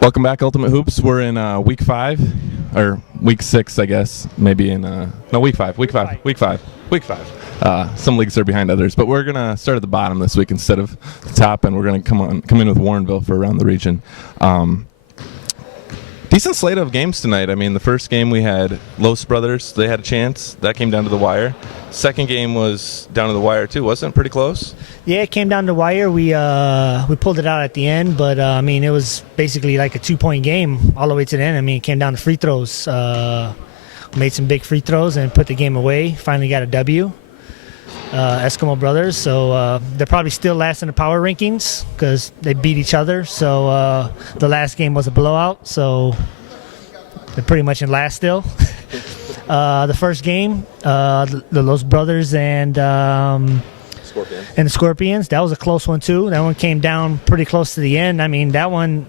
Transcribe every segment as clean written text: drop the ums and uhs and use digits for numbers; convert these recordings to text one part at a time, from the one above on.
Welcome back, Ultimate Hoops. We're in week 5, or week 6, I guess. Maybe in week 5. Some leagues are behind others, but we're gonna start at the bottom this week instead of the top, and we're gonna come in with Warrenville for around the region. Decent slate of games tonight. I mean, the first game we had Los Brothers. They had a chance. That came down to the wire. Second game was down to the wire too, wasn't it? Pretty close. Yeah, it came down to the wire. We pulled it out at the end, but I mean, it was basically like a 2-point game all the way to the end. I mean, it came down to free throws. Made some big free throws and put the game away. Finally got a W. Eskimo Brothers. So they're probably still last in the power rankings because they beat each other. So the last game was a blowout. So they're pretty much in last still. The first game, the Los Brothers and the Scorpions. That was a close one too. That one came down pretty close to the end. I mean, that one,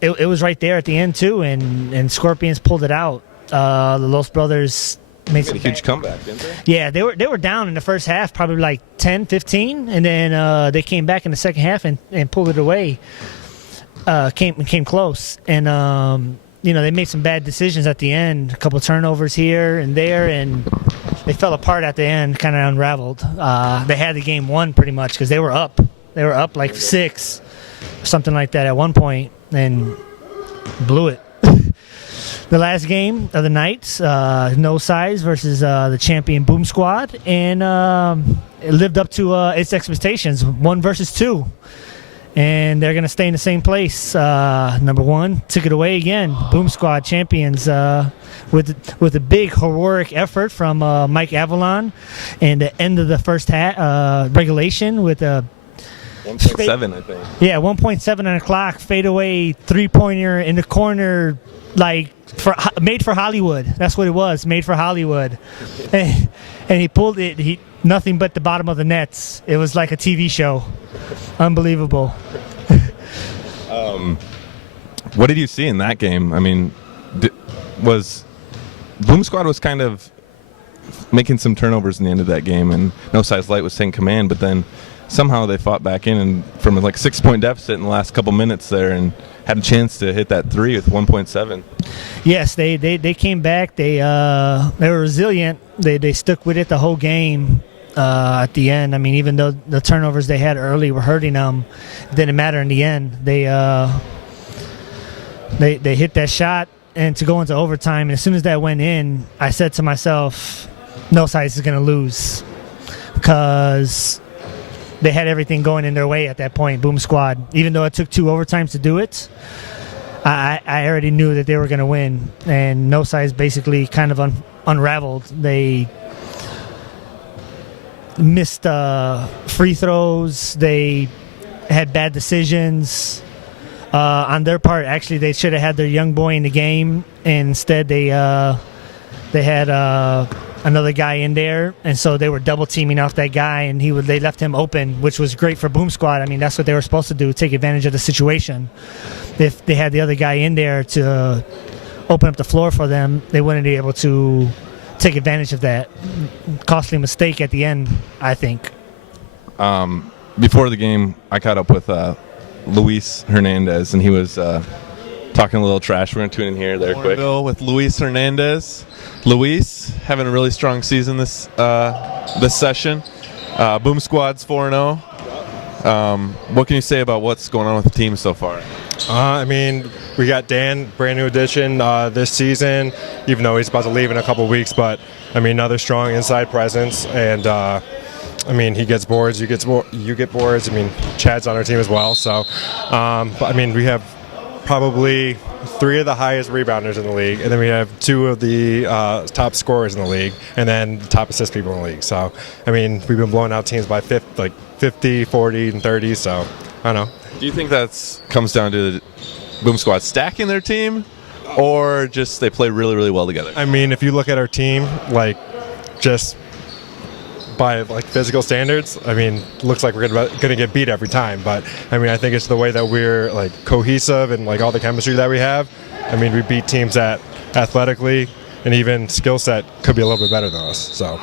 it was right there at the end too, and Scorpions pulled it out. The Los Brothers made a huge comeback, didn't they? Yeah, they were down in the first half, probably like 10, 15, and then they came back in the second half and pulled it away. Came close, and they made some bad decisions at the end, a couple turnovers here and there, and they fell apart at the end, kind of unraveled. They had the game won pretty much because they were up. They were up like 6, something like that at one point, and blew it. The last game of the night, No Size versus the champion Boom Squad, and it lived up to its expectations, 1 versus 2. And they're going to stay in the same place. Number 1 took it away again. Boom Squad champions with a big heroic effort from Mike Avalon, and the end of the first regulation with a 1.7, I think. Yeah, 1.7 on the clock, fadeaway 3-pointer in the corner, like made for Hollywood. That's what it was, made for Hollywood. And he pulled it. Nothing but the bottom of the nets. It was like a TV show. Unbelievable. What did you see in that game? I mean, was Boom Squad was kind of making some turnovers in the end of that game, and No Size Light was taking command, but then somehow they fought back in and from a 6-point deficit in the last couple minutes there and had a chance to hit that 3 with 1.7. Yes, they came back. They were resilient. They stuck with it the whole game. At the end, I mean, even though the turnovers they had early were hurting them, it didn't matter in the end. They hit that shot and to go into overtime. And as soon as that went in, I said to myself, No Size is going to lose because they had everything going in their way at that point. Boom Squad, even though it took 2 overtimes to do it, I already knew that they were going to win. And No Size basically kind of unraveled. They missed free throws. They had bad decisions on their part. Actually, they should have had their young boy in the game, and instead they had another guy in there, and so they were double teaming off that guy, and they left him open, which was great for Boom Squad. I mean, that's what they were supposed to do, take advantage of the situation. If they had the other guy in there to open up the floor for them, they wouldn't be able to take advantage of that. Costly mistake at the end, I think. Before the game, I caught up with Luis Hernandez, and he was talking a little trash. We're going to tune in here there quick. With Luis Hernandez. Luis having a really strong season this session. Boom Squad's 4-0. What can you say about what's going on with the team so far? I mean, we got Dan, brand new addition this season, even though he's about to leave in a couple of weeks. But, I mean, another strong inside presence. And, I mean, he gets boards, you get boards. I mean, Chad's on our team as well. So, but, I mean, we have probably 3 of the highest rebounders in the league. And then we have 2 of the top scorers in the league. And then the top assist people in the league. So, I mean, we've been blowing out teams by 50, 40, and 30. So, I don't know. Do you think that comes down to the Boom Squad stacking their team, or just they play really, really well together? I mean, if you look at our team, just by physical standards, I mean, looks like we're gonna get beat every time. But I mean, I think it's the way that we're cohesive and all the chemistry that we have. I mean, we beat teams that athletically and even skill set could be a little bit better than us. So.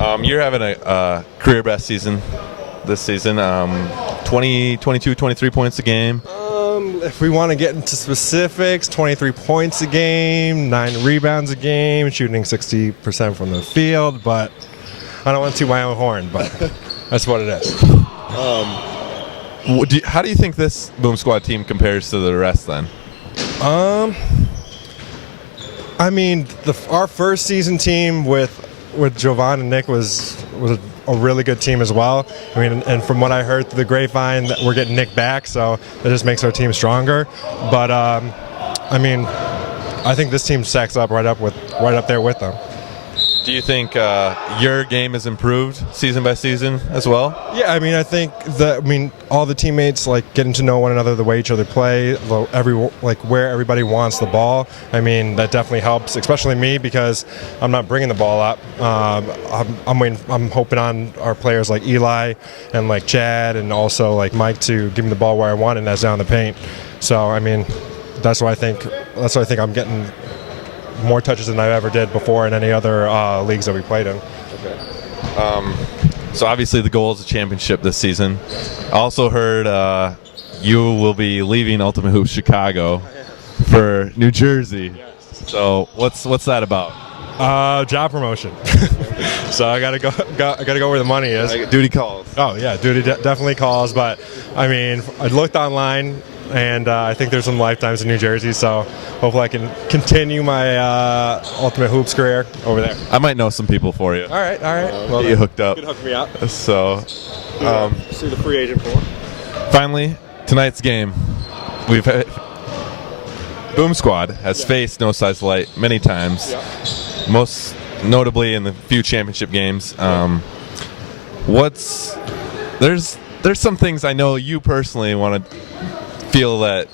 Okay. You're having a career best season this season. 20, 22, 23 points a game. If we want to get into specifics, 23 points a game, 9 rebounds a game, shooting 60% from the field. But I don't want to toot my own horn, but that's what it is. How do you think this Boom Squad team compares to the rest then? I mean, our first season team with Jovan and Nick was a really good team as well. I mean, and from what I heard through the grapevine, that we're getting Nick back, so that just makes our team stronger. But I mean, I think this team stacks up right up there with them. Do you think your game has improved season by season as well? Yeah, I mean, I think all the teammates like getting to know one another, the way each other play, where everybody wants the ball. I mean, that definitely helps, especially me because I'm not bringing the ball up. I'm hoping on our players like Eli and like Chad and also like Mike to give me the ball where I want it, and that's down the paint. So I mean, that's why I think I'm getting more touches than I ever did before in any other leagues that we played in. Okay. So obviously the goal is a championship this season. I also heard you will be leaving Ultimate Hoops Chicago for New Jersey. Yes. So what's that about? Job promotion. So I gotta go where the money is. Duty calls. Oh yeah, duty definitely calls. But I mean, I looked online. And I think there's some lifetimes in New Jersey, so hopefully I can continue my Ultimate Hoops career over there. I might know some people for you. All right. Well, get you hooked up. You can hook me up. So, see the free agent for. Finally, tonight's game, Boom Squad has faced No Size Light many times, most notably in the few championship games. There's some things I know you personally want to feel that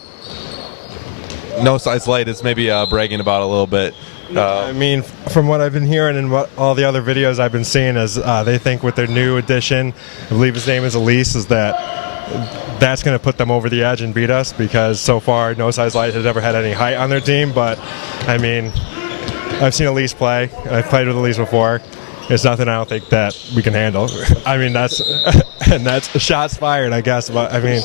No Size Light is maybe bragging about a little bit. I mean, from what I've been hearing and what all the other videos I've been seeing is they think with their new addition, I believe his name is Elise, is that's going to put them over the edge and beat us because so far No Size Light has never had any height on their team. But I mean, I've seen Elise play. I've played with Elise before. It's nothing I don't think that we can handle. I mean, that's shots fired, I guess. But I mean,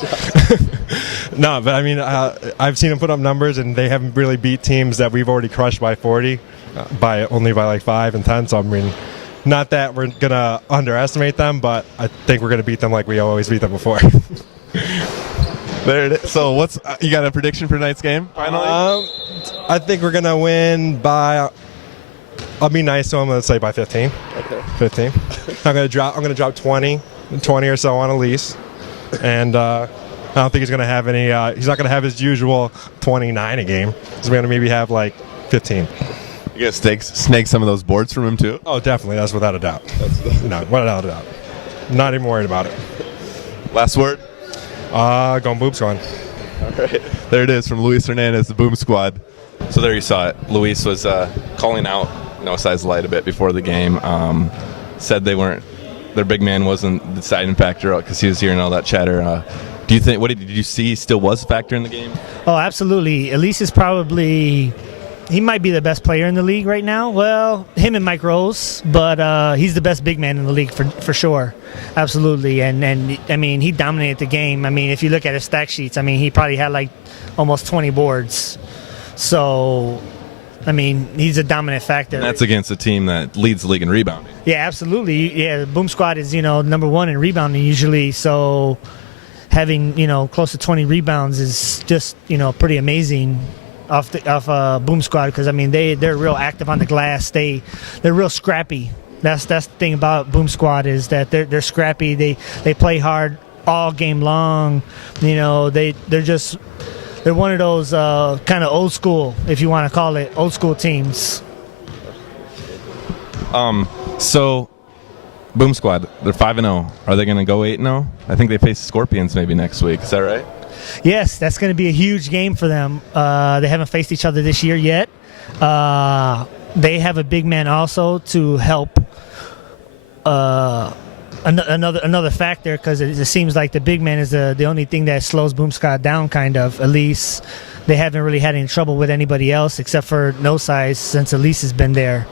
no, but I mean, I've seen them put up numbers, and they haven't really beat teams that we've already crushed by 40, only by like 5 and 10. So I mean, not that we're gonna underestimate them, but I think we're gonna beat them like we always beat them before. There it is. So you got a prediction for tonight's game? Finally, I think we're gonna win by. I'll be nice to him. Let's say by 15. Okay. 15. I'm gonna drop 20 or so on Elise, and I don't think he's gonna have any. He's not gonna have his usual 29 a game. He's gonna maybe have like 15. You gonna snake some of those boards from him too? Oh, definitely. That's without a doubt. No, without a doubt. Not even worried about it. Last word. Going Boom Squad. All right. There it is from Luis Hernandez, the Boom Squad. So there you saw it. Luis was calling out No Size Light a bit before the game. Said their big man wasn't the deciding factor because he was hearing all that chatter. Do you think? Did you see? Still was a factor in the game? Oh, absolutely. Elise is probably. He might be the best player in the league right now. Well, him and Mike Rose, but he's the best big man in the league for sure. Absolutely. And I mean, he dominated the game. I mean, if you look at his stack sheets, I mean, he probably had like almost 20 boards. So, I mean, he's a dominant factor. And that's against a team that leads the league in rebounding. Yeah, absolutely. Yeah, the Boom Squad is, number one in rebounding usually. So, having, close to 20 rebounds is just, pretty amazing off Boom Squad because, I mean, they're real active on the glass. They're real scrappy. That's the thing about Boom Squad is that they're scrappy. They play hard all game long. They're one of those kind of old school, if you want to call it, old school teams. So, Boom Squad, they're 5-0. Are they going to go 8-0? I think they face Scorpions maybe next week. Is that right? Yes, that's going to be a huge game for them. They haven't faced each other this year yet. They have a big man also to help. Another factor because it seems like the big man is the only thing that slows Boom Squad down, kind of. Elise, they haven't really had any trouble with anybody else except for No Size since Elise has been there.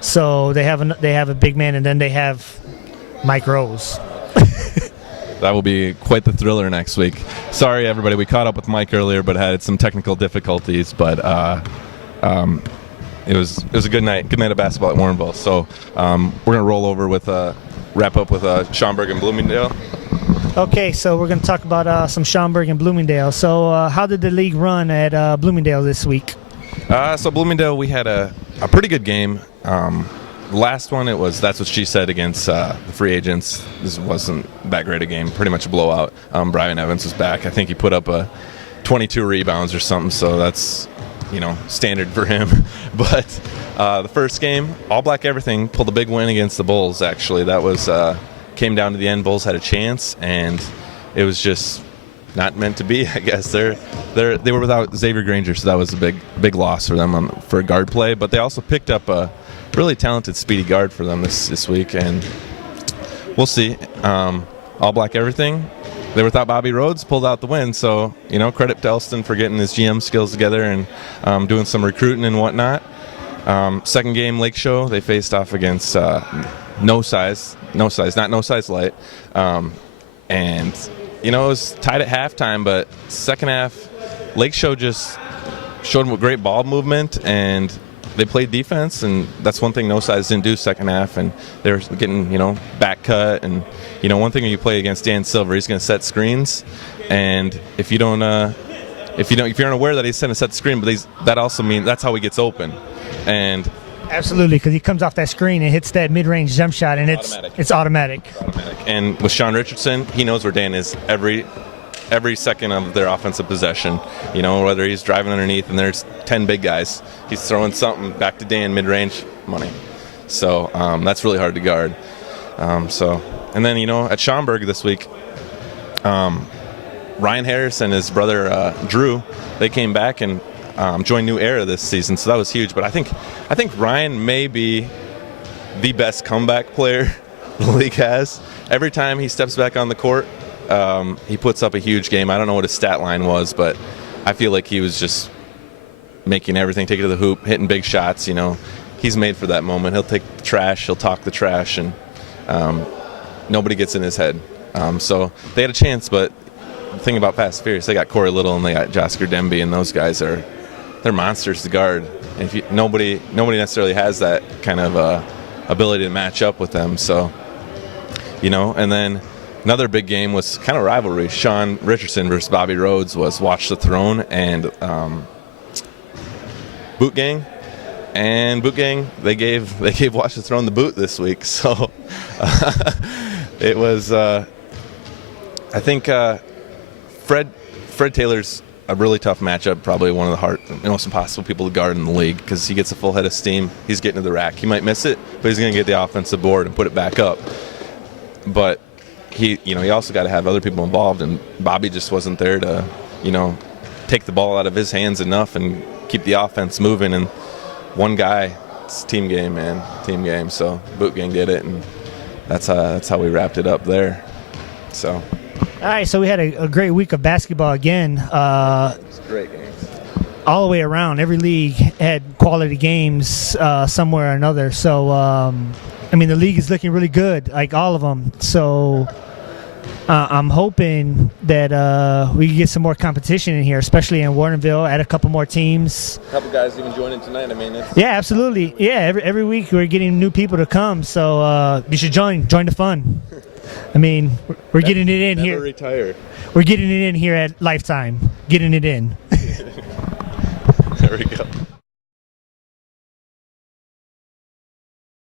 So they have a big man, and then they have Mike Rose. that will be quite the thriller next week. Sorry, everybody. We caught up with Mike earlier, but had some technical difficulties. But it was a good night. Good night of basketball at Warrenville. So we're gonna roll over with wrap up with Schaumburg and Bloomingdale. Okay, so we're going to talk about some Schaumburg and Bloomingdale. So how did the league run at Bloomingdale this week? So Bloomingdale, we had a pretty good game. Last one, it was That's What She Said against the free agents. This wasn't that great a game, pretty much a blowout. Brian Evans was back. I think he put up 22 rebounds or something, so that's, standard for him. But the first game, All Black Everything pulled a big win against the Bulls, actually. That was came down to the end. Bulls had a chance, and it was just not meant to be, I guess. They were without Xavier Granger, so that was a big loss for them for guard play. But they also picked up a really talented, speedy guard for them this week, and we'll see. All Black Everything, they were without Bobby Rhodes, pulled out the win. So, credit to Elston for getting his GM skills together and doing some recruiting and whatnot. Second game, Lake Show, they faced off against No Size Light. And, it was tied at halftime, but second half, Lake Show just showed great ball movement, and they played defense, and that's one thing No Size didn't do second half, and they were getting, back cut. And, one thing when you play against Dan Silver, he's going to set screens, and if you're unaware that he's going to set the screen, but that also means that's how he gets open. And absolutely, because he comes off that screen and hits that mid-range jump shot, and it's automatic. And with Sean Richardson, he knows where Dan is every second of their offensive possession. Whether he's driving underneath and there's 10 big guys, he's throwing something back to Dan mid-range, money. So that's really hard to guard. And then at Schaumburg this week, Ryan Harris and his brother Drew, they came back and joined New Era this season, so that was huge. But I think Ryan may be the best comeback player the league has. Every time he steps back on the court, he puts up a huge game. I don't know what his stat line was, but I feel like he was just making everything, take it to the hoop, hitting big shots. He's made for that moment. He'll take the trash, he'll talk the trash, and nobody gets in his head. So they had a chance, but the thing about Fast and Furious, they got Corey Little and they got Josker Demby, and those guys they're monsters to guard. And nobody necessarily has that kind of ability to match up with them. So, and then another big game was kind of rivalry. Sean Richardson versus Bobby Rhodes was Watch the Throne and Boot Gang. And Boot Gang, they gave Watch the Throne the boot this week. So it was, I think Fred Taylor's a really tough matchup, probably one of the most impossible people to guard in the league because he gets a full head of steam. He's getting to the rack. He might miss it, but he's going to get the offensive board and put it back up. But he also got to have other people involved, and Bobby just wasn't there to, take the ball out of his hands enough and keep the offense moving. And one guy, it's team game, man, team game. So Boot Gang did it, and that's how we wrapped it up there. So. All right, so we had a great week of basketball again. It's great games. All the way around, every league had quality games somewhere or another. So, the league is looking really good, like all of them. So I'm hoping that we can get some more competition in here, especially in Warrenville, add a couple more teams. A couple guys even joining tonight. Yeah, absolutely. Yeah, every week we're getting new people to come. So you should join the fun. We're getting it in here. Retire. We're getting it in here at Lifetime. Getting it in. There we go.